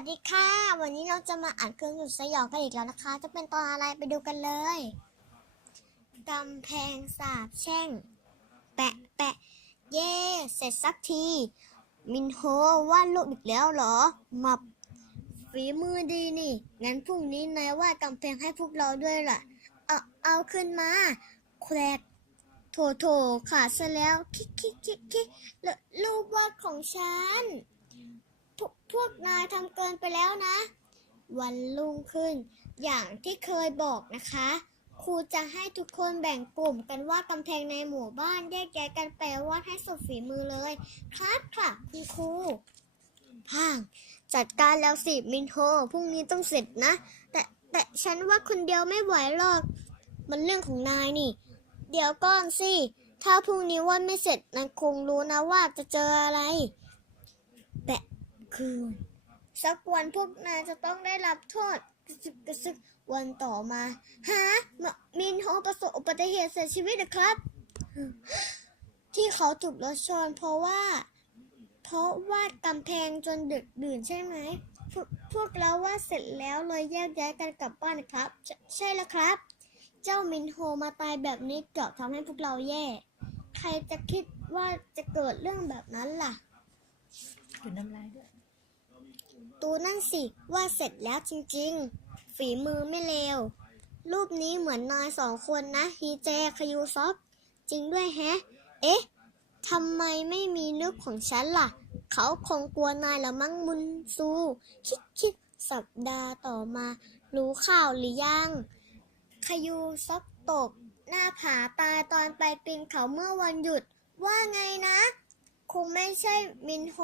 สดีค่ะ วันนี้เราจะมาอ่านเครื่องสุดสยองกันอีกแล้วนะคะ จะเป็นตอนอะไรไปดูกันเลยกำแพงสาบแช่ง แปะแปะ เย่เสร็จสักที มินโฮวาดรูปอีกแล้วเหรอ มับ ฝีมือดีนี่ งั้นพรุ่งนี้นายวาดกำแพงให้พวกเราด้วยล่ะ เอาเอาขึ้นมาแควกโถโถขาดซะแล้ว คิกคิกคิกคิกแล้วรูปวาดของฉัน พวกพวกนายทำเกินไปแล้วนะ วันรุ่งขึ้น อย่างที่เคยบอกนะคะ ครูจะให้ทุกคนแบ่งกลุ่มกันวาดกำแพงในหมู่บ้านแยกแยะกันไปวาดให้สุดฝีมือเลย ครับค่ะคุณครูพ่างจัดการแล้วสิมินโฮพรุ่งนี้ต้องเสร็จนะ แต่แต่ฉันว่าคนเดียวไม่ไหวหรอก มันเรื่องของนายนี่ เดี๋ยวก่อนสิ ถ้าพรุ่งนี้วาดไม่เสร็จนายคงรู้นะว่าจะเจออะไร คืน สักวันพวกนายจะต้องได้รับโทษกระซึกกระซึกวันต่อมาฮะมินโฮประสบอุบัติเหตุเสียชีวิตนะครับ ที่เขาถูกรถชนเพราะว่า เพราะวาดกำแพงจนดึกดื่นใช่ไหมพวกพวกเราว่าเสร็จแล้วเลยแยกย้ายกันกลับบ้านนะครับใช่ใช่แล้วครับ เจ้ามินโฮมาตายแบบนี้เกือบทำให้พวกเราแย่ ใครจะคิดว่าจะเกิดเรื่องแบบนั้นล่ะถือน้ำลายด้วย ตูนั่นสิว่าเสร็จแล้วจริงๆ ฝีมือไม่เลว รูปนี้เหมือนนายสองคนนะฮีเจคยูซอกจริงด้วยแฮะ เอ๊ะทำไมไม่มีนึกของฉันล่ะ เขาคงกลัวนายละมั้งมุนซู คิดคิดสัปดาห์ต่อมา รู้ข่าวหรือยังคยูซอกตก หน้าผาตายตอนไปปีนเขาเมื่อวันหยุด ว่าไงนะ คงไม่ใช่มินโฮ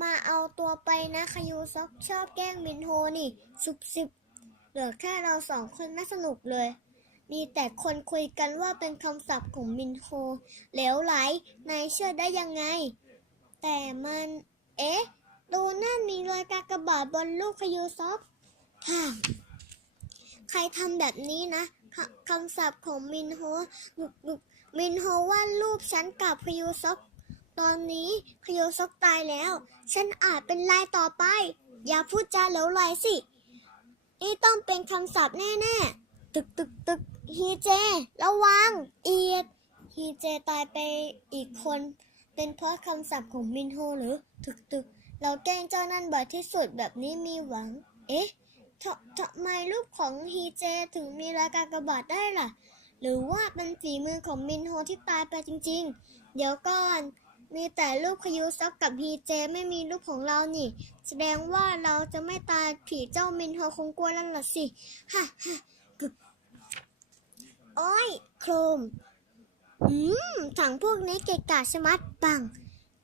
มาเอาตัวไปนะคายูซอกชอบแกล้งมินโฮนี่ สุบสิบ เหลือแค่เราสองคนไม่สนุกเลย มีแต่คนคุยกันว่าเป็นคำศัพท์ของมินโฮเหลวไหลนายเชื่อได้ยังไง แต่มัน เอ๊ะดูนั่นมีรอยกากบาทบนลูกคายูซอกค่ะใครทำแบบนี้นะคคำศัพท์ของมินโฮงึกงึกมินโฮว่าดรูปฉันกับคายูซอก ตอนนี้คโยซกตายแล้ว ฉันอาจเป็นลายต่อไป อย่าพูดจาเหลวไหลสิ นี่ต้องเป็นคำศัพท์แน่ๆ ตึกตึกตึกฮีเจ ระวัง เอียด ฮีเจตายไปอีกคน เป็นเพราะคำศัพท์ของมินโฮหรือ ตึกตึก เราแกล้งเจ้านั่นบ่อยที่สุดแบบนี้มีหวัง เอ๊ะททำไมรูปของฮีเจถึงมีรายการกระบาดได้ล่ะ หรือว่าเป็นฝีมือของมินโฮที่ตายไปจริง ๆ เดี๋ยวก่อน มีแต่รูปคยูซับกับฮีเจไม่มีรูปของเรานี่ แสดงว่าเราจะไม่ตายผีเจ้ามินโฮคงกลัวแล้วล่ะสิฮ่าฮ่ากึกอ้อย โครม อืม ถังพวกนี้เกะกะชะมัดปัง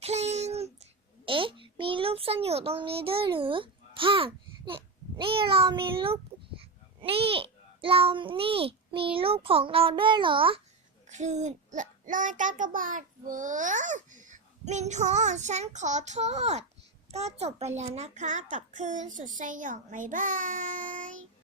แคลงเอ๊ะ มีรูปซ่อนอยู่ตรงนี้ด้วยหรือพังนี่นี่เรามีรูป นี่เรานี่มีรูปของเราด้วยเหรอ คืนลอยกากบาทเวอ มินโฮฉันขอโทษ ก็จบไปแล้วนะคะ กับคืนสุดสยองบ๊ายบาย